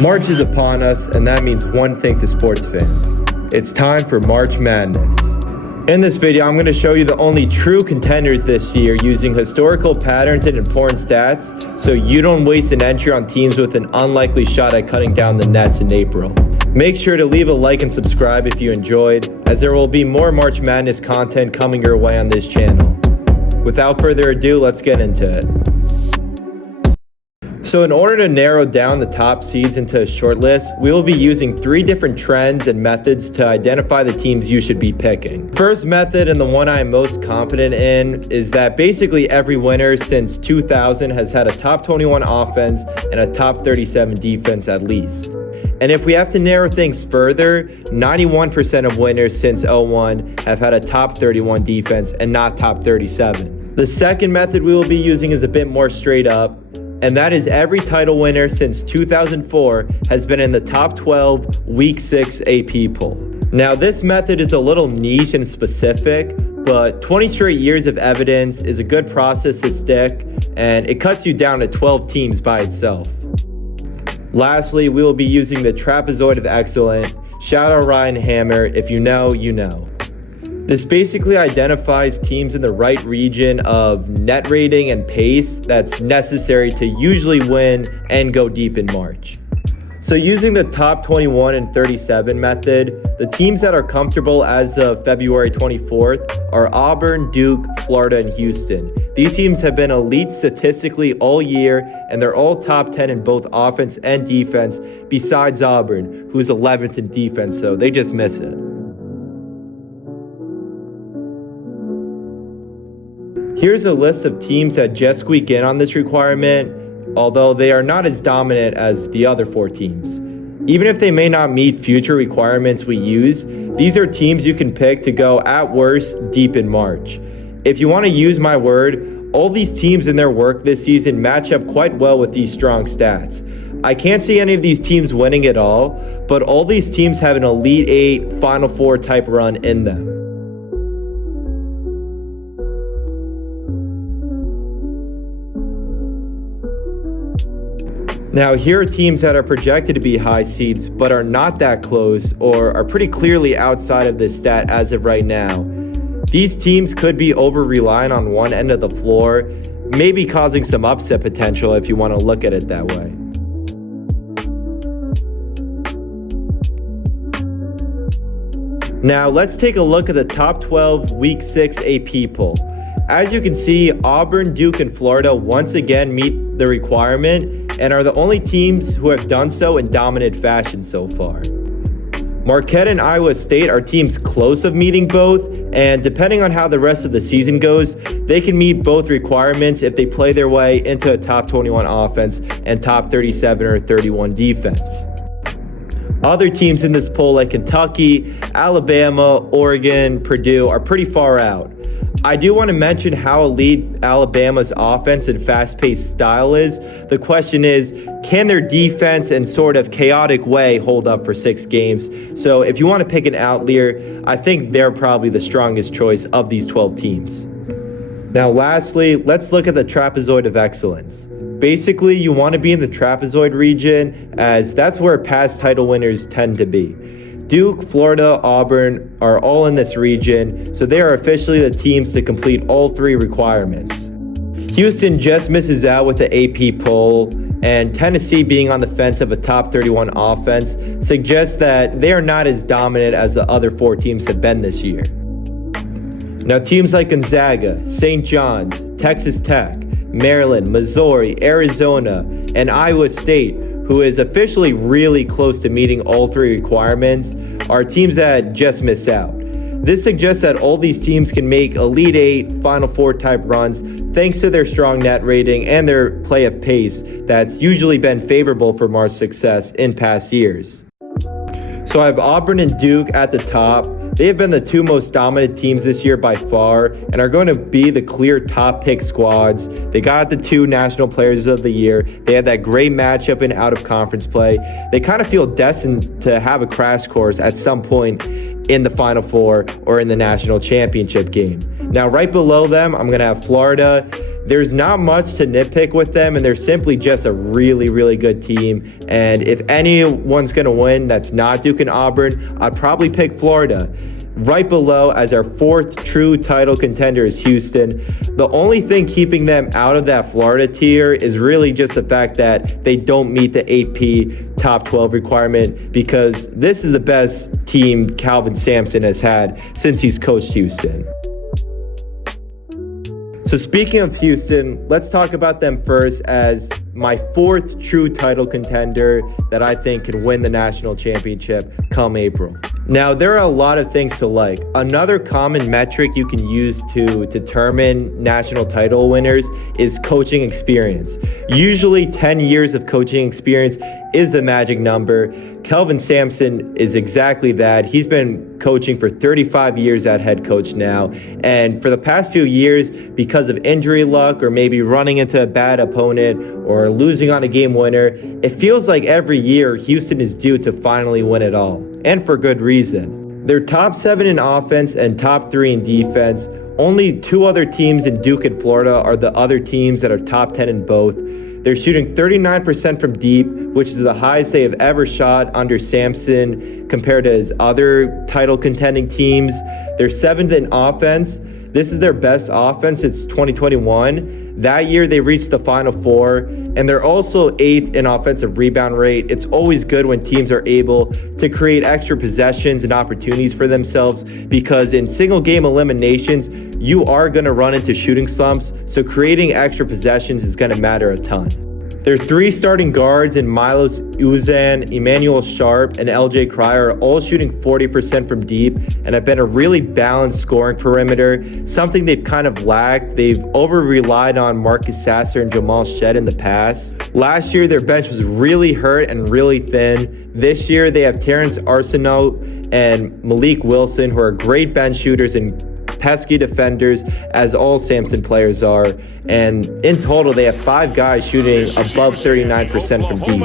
March is upon us, and that means one thing to sports fans. It's time for March Madness. In this video, I'm going to show you the only true contenders this year using historical patterns and important stats so you don't waste an entry on teams with an unlikely shot at cutting down the nets in April. Make sure to leave a like and subscribe if you enjoyed, as there will be more March Madness content coming your way on this channel. Without further ado, let's get into it. So in order to narrow down the top seeds into a short list, we will be using 3 different trends and methods to identify the teams you should be picking. First method, and the one I am most confident in, is that basically every winner since 2000 has had a top 21 offense and a top 37 defense at least. And if we have to narrow things further, 91% of winners since 01 have had a top 31 defense and not top 37. The second method we will be using is a bit more straight up, and that is every title winner since 2004 has been in the top 12 Week 6 AP poll. Now this method is a little niche and specific, but 20 straight years of evidence is a good process to stick, and it cuts you down to 12 teams by itself. Lastly, we will be using the trapezoid of excellence. Shout out Ryan Hammer, if you know, you know. This basically identifies teams in the right region of net rating and pace that's necessary to usually win and go deep in March. So using the top 21 and 37 method, the teams that are comfortable as of February 24th are Auburn, Duke, Florida, and Houston. These teams have been elite statistically all year, and they're all top 10 in both offense and defense, besides Auburn, who's 11th in defense, so they just miss it. Here's a list of teams that just squeak in on this requirement, although they are not as dominant as the other 4 teams. Even if they may not meet future requirements we use, these are teams you can pick to go at worst deep in March. If you want to use my word, all these teams in their work this season match up quite well with these strong stats. I can't see any of these teams winning it all, but all these teams have an Elite 8, Final 4 type run in them. Now, here are teams that are projected to be high seeds, but are not that close or are pretty clearly outside of this stat as of right now. These teams could be over-reliant on one end of the floor, maybe causing some upset potential if you want to look at it that way. Now, let's take a look at the top 12 Week 6 AP poll. As you can see, Auburn, Duke, and Florida once again meet the requirement and are the only teams who have done so in dominant fashion so far. Marquette and Iowa State are teams close of meeting both, and depending on how the rest of the season goes, they can meet both requirements if they play their way into a top 21 offense and top 37 or 31 defense. Other teams in this poll like Kentucky, Alabama, Oregon, Purdue are pretty far out. I do want to mention how elite Alabama's offense and fast-paced style is. The question is, can their defense and sort of chaotic way hold up for 6 games? So if you want to pick an outlier, I think they're probably the strongest choice of these 12 teams. Now lastly, let's look at the trapezoid of excellence. Basically, you want to be in the trapezoid region, as that's where past title winners tend to be. Duke, Florida, Auburn are all in this region, so they are officially the teams to complete all 3 requirements. Houston just misses out with the AP poll, and Tennessee being on the fence of a top 31 offense suggests that they are not as dominant as the other 4 teams have been this year. Now teams like Gonzaga, St. John's, Texas Tech, Maryland, Missouri, Arizona, and Iowa State, who is officially really close to meeting all 3 requirements, are teams that just miss out. This suggests that all these teams can make Elite 8, Final 4 type runs thanks to their strong net rating and their play of pace that's usually been favorable for March success in past years. So I have Auburn and Duke at the top. They have been the 2 most dominant teams this year by far and are going to be the clear top pick squads. They got the 2 national players of the year. They had that great matchup in out of conference play. They kind of feel destined to have a crash course at some point in the Final Four or in the national championship game. Now, right below them, I'm going to have Florida. there's not much to nitpick with them, and they're simply just a really, really good team. And if anyone's going to win that's not Duke and Auburn, I'd probably pick Florida. Right below, as our fourth true title contender, is Houston. The only thing keeping them out of that Florida tier is really just the fact that they don't meet the AP top 12 requirement, because this is the best team Calvin Sampson has had since he's coached Houston. So speaking of Houston, let's talk about them first as my fourth true title contender that I think can win the national championship come April. Now, there are a lot of things to like. Another common metric you can use to determine national title winners is coaching experience. Usually 10 years of coaching experience is the magic number. Kelvin Sampson is exactly that. He's been coaching for 35 years at head coach now. And for the past few years, because of injury luck or maybe running into a bad opponent or losing on a game winner, it feels like every year Houston is due to finally win it all. And for good reason. They're top 7 in offense and top 3 in defense. Only 2 other teams in Duke and Florida are the other teams that are top 10 in both. They're shooting 39% from deep, which is the highest they have ever shot under Sampson compared to his other title contending teams. They're 7th in offense. This is their best offense since 2021. That year, they reached the Final Four, and they're also 8th in offensive rebound rate. It's always good when teams are able to create extra possessions and opportunities for themselves, because in single game eliminations, you are going to run into shooting slumps, so creating extra possessions is going to matter a ton. Their 3 starting guards in Milos Uzan, Emmanuel Sharp, and LJ Cryer are all shooting 40% from deep and have been a really balanced scoring perimeter, something they've kind of lacked. They've over-relied on Marcus Sasser and Jamal Shead in the past. Last year, their bench was really hurt and really thin. This year, they have Terrence Arsenault and Malik Wilson, who are great bench shooters and pesky defenders, as all Sampson players are. And in total, they have 5 guys shooting above 39% from deep.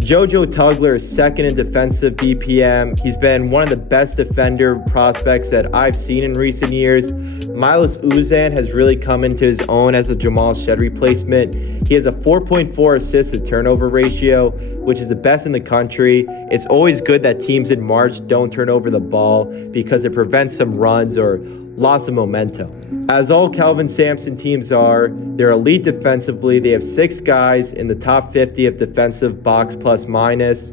JoJo Tugler is 2nd in defensive BPM. He's been one of the best defender prospects that I've seen in recent years. Milos Uzan has really come into his own as a Jamal Shead replacement. He has a 4.4 assist to turnover ratio, which is the best in the country. It's always good that teams in March don't turn over the ball because it prevents some runs or loss of momentum. As all Calvin Sampson teams are, they're elite defensively. They have 6 guys in the top 50 of defensive box plus minus.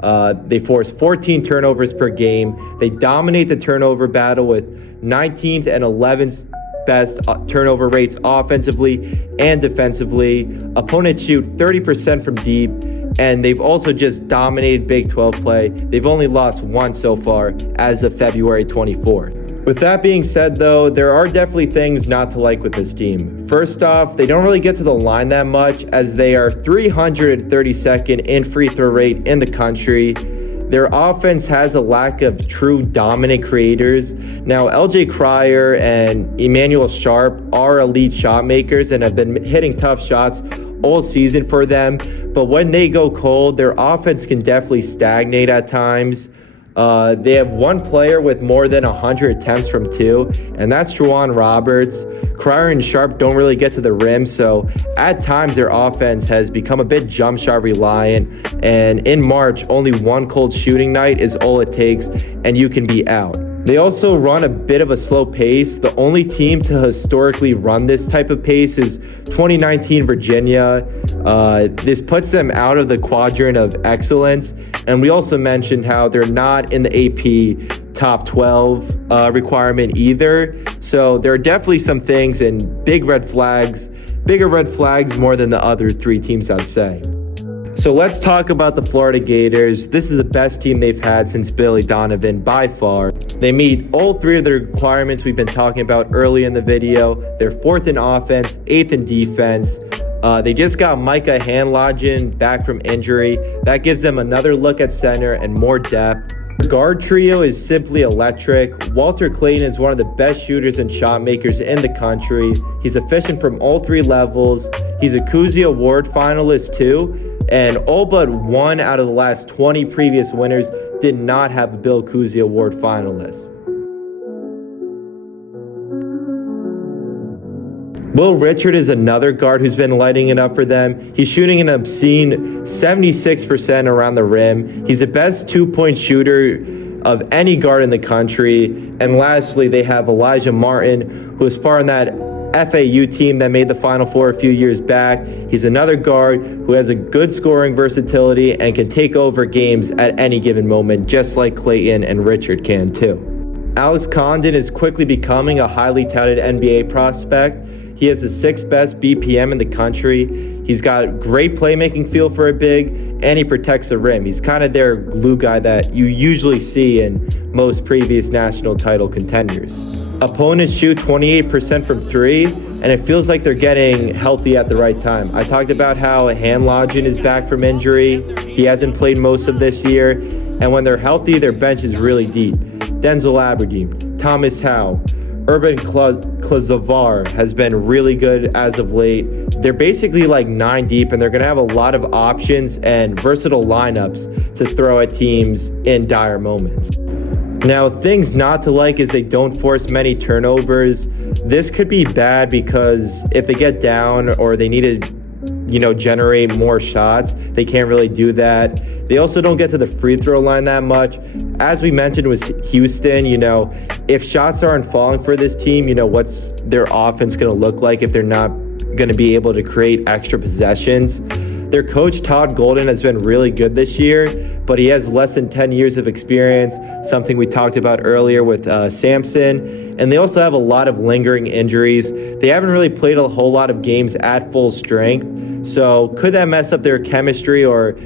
They force 14 turnovers per game. They dominate the turnover battle with 19th and 11th best turnover rates offensively and defensively. Opponents shoot 30% from deep, and they've also just dominated Big 12 play. They've only lost 1 so far as of February 24th. With that being said, though, there are definitely things not to like with this team. First off, they don't really get to the line that much, as they are 332nd in free throw rate in the country. Their offense has a lack of true dominant creators. Now, LJ Cryer and Emmanuel Sharp are elite shot makers and have been hitting tough shots all season for them. But when they go cold, their offense can definitely stagnate at times. They have 1 player with more than 100 attempts from 2, and that's Juwan Roberts. Cryer and Sharp don't really get to the rim, so at times their offense has become a bit jump shot reliant, and in March, only 1 cold shooting night is all it takes, and you can be out. They also run a bit of a slow pace. The only team to historically run this type of pace is 2019 Virginia. This puts them out of the quadrant of excellence. And we also mentioned how they're not in the AP top 12 requirement either. So there are definitely some things and bigger red flags more than the other 3 teams, I'd say. So let's talk about the Florida Gators. This is the best team they've had since Billy Donovan by far. They meet all 3 of the requirements we've been talking about earlier in the video. They're 4th in offense, 8th in defense. They just got Micah Handlogian back from injury. That gives them another look at center and more depth. The guard trio is simply electric. Walter Clayton is one of the best shooters and shot makers in the country. He's efficient from all 3 levels. He's a Cousy Award finalist too. And all but 1 out of the last 20 previous winners did not have a Bill Cousy Award finalist. Will Richard is another guard who's been lighting it up for them. He's shooting an obscene 76% around the rim. He's the best two-point shooter of any guard in the country. And lastly, they have Elijah Martin, who was part of that FAU team that made the Final Four a few years back. He's another guard who has a good scoring versatility and can take over games at any given moment, just like Clayton and Richard can too. Alex Condon is quickly becoming a highly touted NBA prospect. He has the 6th best BPM in the country. He's got great playmaking feel for a big, and he protects the rim. He's kind of their glue guy that you usually see in most previous national title contenders. Opponents shoot 28% from 3, and it feels like they're getting healthy at the right time. I talked about how Hanlogin is back from injury. He hasn't played most of this year, and when they're healthy, their bench is really deep. Denzel Aberdeen, Thomas Howe, Urban Klazavar has been really good as of late. They're basically like 9 deep, and they're going to have a lot of options and versatile lineups to throw at teams in dire moments. Now, things not to like is they don't force many turnovers. This could be bad because if they get down or they need to generate more shots, they can't really do that. They also don't get to the free throw line that much. As we mentioned with Houston, if shots aren't falling for this team, what's their offense going to look like if they're not going to be able to create extra possessions? Their coach, Todd Golden, has been really good this year, but he has less than 10 years of experience, something we talked about earlier with Sampson. And they also have a lot of lingering injuries. They haven't really played a whole lot of games at full strength. So could that mess up their chemistry or,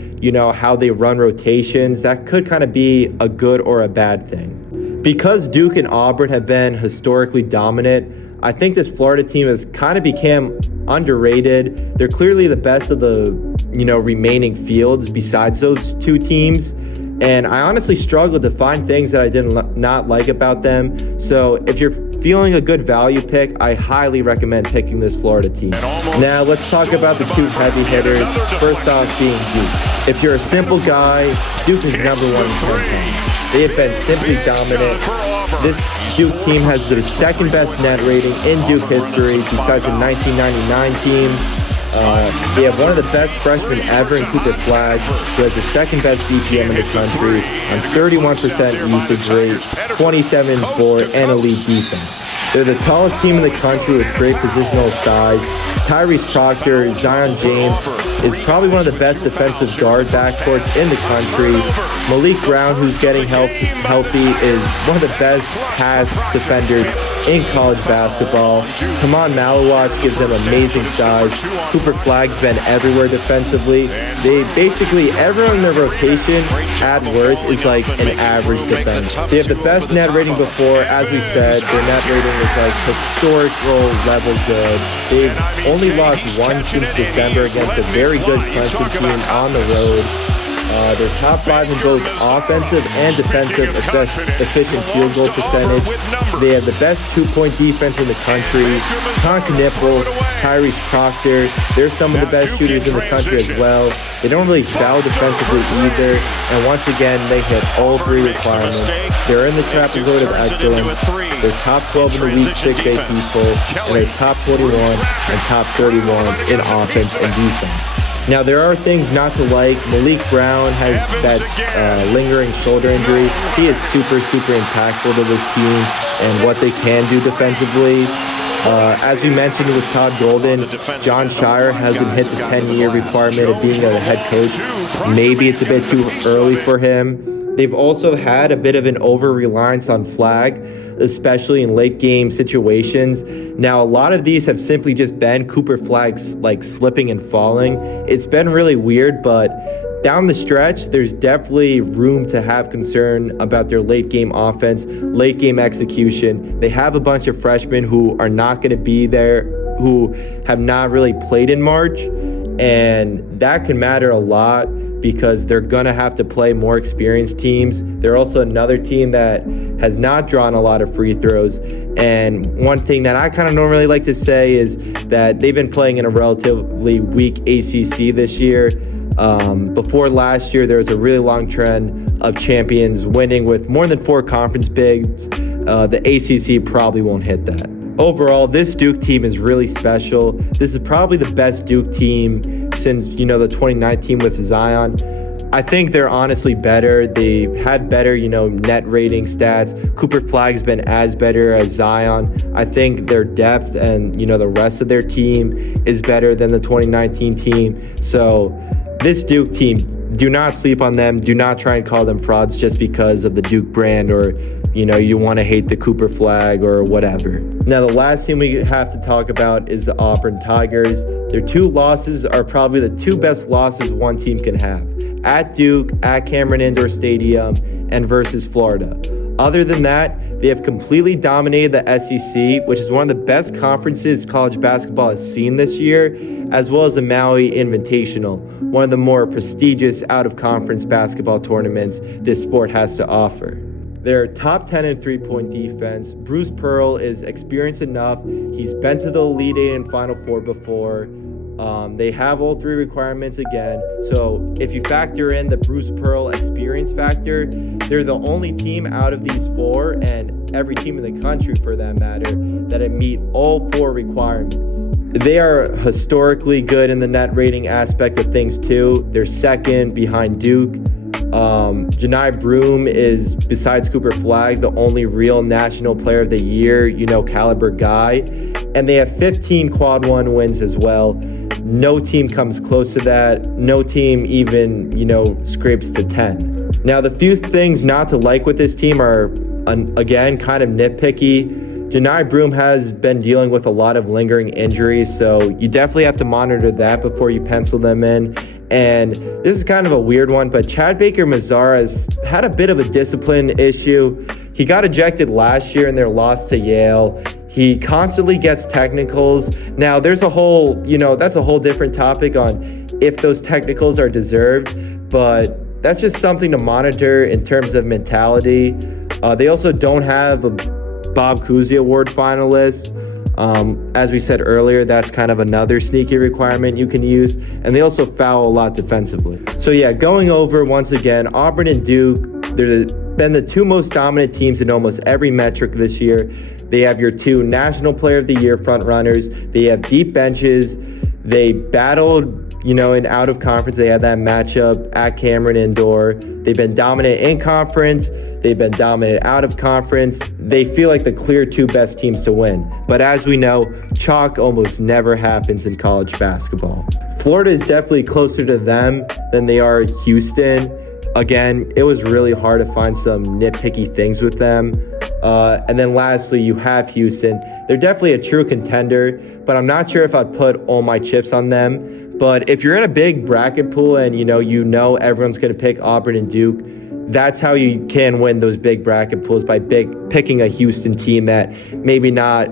how they run rotations? That could kind of be a good or a bad thing. Because Duke and Auburn have been historically dominant, I think this Florida team has kind of become underrated. They're clearly the best of the remaining fields besides those 2 teams, and I honestly struggled to find things that I didn't not like about them. So if you're feeling a good value pick, I highly recommend picking this Florida team. Now let's talk about the 2 heavy hitters. First off being Duke. If you're a simple guy, Duke is number 1 in KenPom. They have been simply dominant. This Duke team has the 2nd best net rating in Duke history besides the 1999 team. They have one of the best freshmen ever in Cooper Flagg, who has the 2nd best BPM in the country, on 31% usage rate, 27-4, and elite defense. They're the tallest team in the country with great positional size. Tyrese Proctor, Zion James is probably one of the best defensive guard backcourts in the country. Malik Brown, who's getting healthy, is one of the best pass defenders in college basketball. Kamon Malawatch gives them amazing size. Cooper Flagg's been everywhere defensively. They basically, everyone in their rotation at worst is like an average defender. They have the best net rating before. As we said, their net rating is like historical level good. They've only lost once since December against a very good Clemson team on the road. They're top 5 in both offensive and defensive efficient field goal percentage. They have the best 2-point defense in the country. Con Knipple, Tyrese Proctor, they're some of the best shooters in the country as well. They don't really foul defensively either. And once again, they hit all 3 requirements. They're in the trapezoid of excellence. They're top 12 in the Week 6 AP poll, and they're top 21 and top 31 in offense and defense. Now, there are things not to like. Malik Brown has that lingering shoulder injury. He is super impactful to this team and what they can do defensively. As we mentioned with Todd Golden, John Shire hasn't hit the 10-year requirement of being a head coach. Maybe it's a bit too early for him. They've also had a bit of an over-reliance on Flagg, especially in late-game situations. Now, a lot of these have simply just been Cooper Flagg's slipping and falling. It's been really weird, but down the stretch, there's definitely room to have concern about their late-game offense, late-game execution. They have a bunch of freshmen who are not going to be there, who have not really played in March, and that can matter a lot because they're going to have to play more experienced teams. They're also another team that has not drawn a lot of free throws. And one thing that I kind of normally like to say is that they've been playing in a relatively weak ACC this year. Before last year, there was a really long trend of champions winning with more than 4 conference bigs. The ACC probably won't hit that. Overall, this Duke team is really special. This is probably the best Duke team since, the 2019 with Zion. I think they're honestly better. They had better, net rating stats. Cooper Flagg's been as better as Zion. I think their depth and, the rest of their team is better than the 2019 team. So this Duke team, do not sleep on them. Do not try and call them frauds just because of the Duke brand or, you want to hate the Cooper Flag or whatever. Now, the last team we have to talk about is the Auburn Tigers. Their 2 losses are probably the 2 best losses one team can have. At Duke, at Cameron Indoor Stadium, and versus Florida. Other than that, they have completely dominated the SEC, which is one of the best conferences college basketball has seen this year, as well as the Maui Invitational, one of the more prestigious out-of-conference basketball tournaments this sport has to offer. They're top 10 in three-point defense. Bruce Pearl is experienced enough. He's been to the Elite Eight and Final Four before. They have all 3 requirements again. So if you factor in the Bruce Pearl experience factor, they're the only team out of these 4, and every team in the country for that matter, that meet all 4 requirements. They are historically good in the net rating aspect of things too. They're second behind Duke. Janai Broome is, besides Cooper Flag, the only real National Player of the Year, caliber guy. And they have 15 quad 1 wins as well. No team comes close to that. No team even, scrapes to 10. Now, the few things not to like with this team are, again, kind of nitpicky. Janai Broome has been dealing with a lot of lingering injuries, so you definitely have to monitor that before you pencil them in. And this is kind of a weird one, but Chad Baker-Mazara has had a bit of a discipline issue. He got ejected last year in their loss to Yale. He constantly gets technicals. Now, there's a whole, that's a whole different topic on if those technicals are deserved, but that's just something to monitor in terms of mentality. They also don't have a Bob Cousy Award finalist. As we said earlier, that's kind of another sneaky requirement you can use. And they also foul a lot defensively. So yeah, going over once again, Auburn and Duke, they've been the 2 most dominant teams in almost every metric this year. They have your 2 National Player of the Year front runners. They have deep benches. They battled, in out of conference. They had that matchup at Cameron Indoor. They've been dominant in conference. They've been dominant out of conference. They feel like the clear 2 best teams to win. But as we know, chalk almost never happens in college basketball. Florida is definitely closer to them than they are Houston. Again, it was really hard to find some nitpicky things with them. And then lastly, you have Houston. They're definitely a true contender, but I'm not sure if I'd put all my chips on them. But if you're in a big bracket pool and you know everyone's going to pick Auburn and Duke, that's how you can win those big bracket pools, by picking a Houston team that maybe not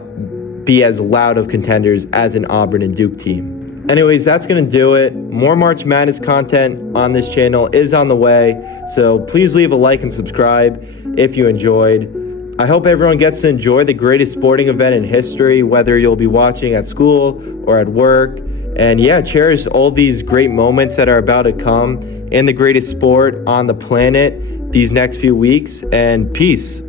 be as loud of contenders as an Auburn and Duke team. Anyways, that's going to do it. More March Madness content on this channel is on the way, so please leave a like and subscribe if you enjoyed. I hope everyone gets to enjoy the greatest sporting event in history, whether you'll be watching at school or at work. And yeah, cherish all these great moments that are about to come in the greatest sport on the planet these next few weeks. And peace.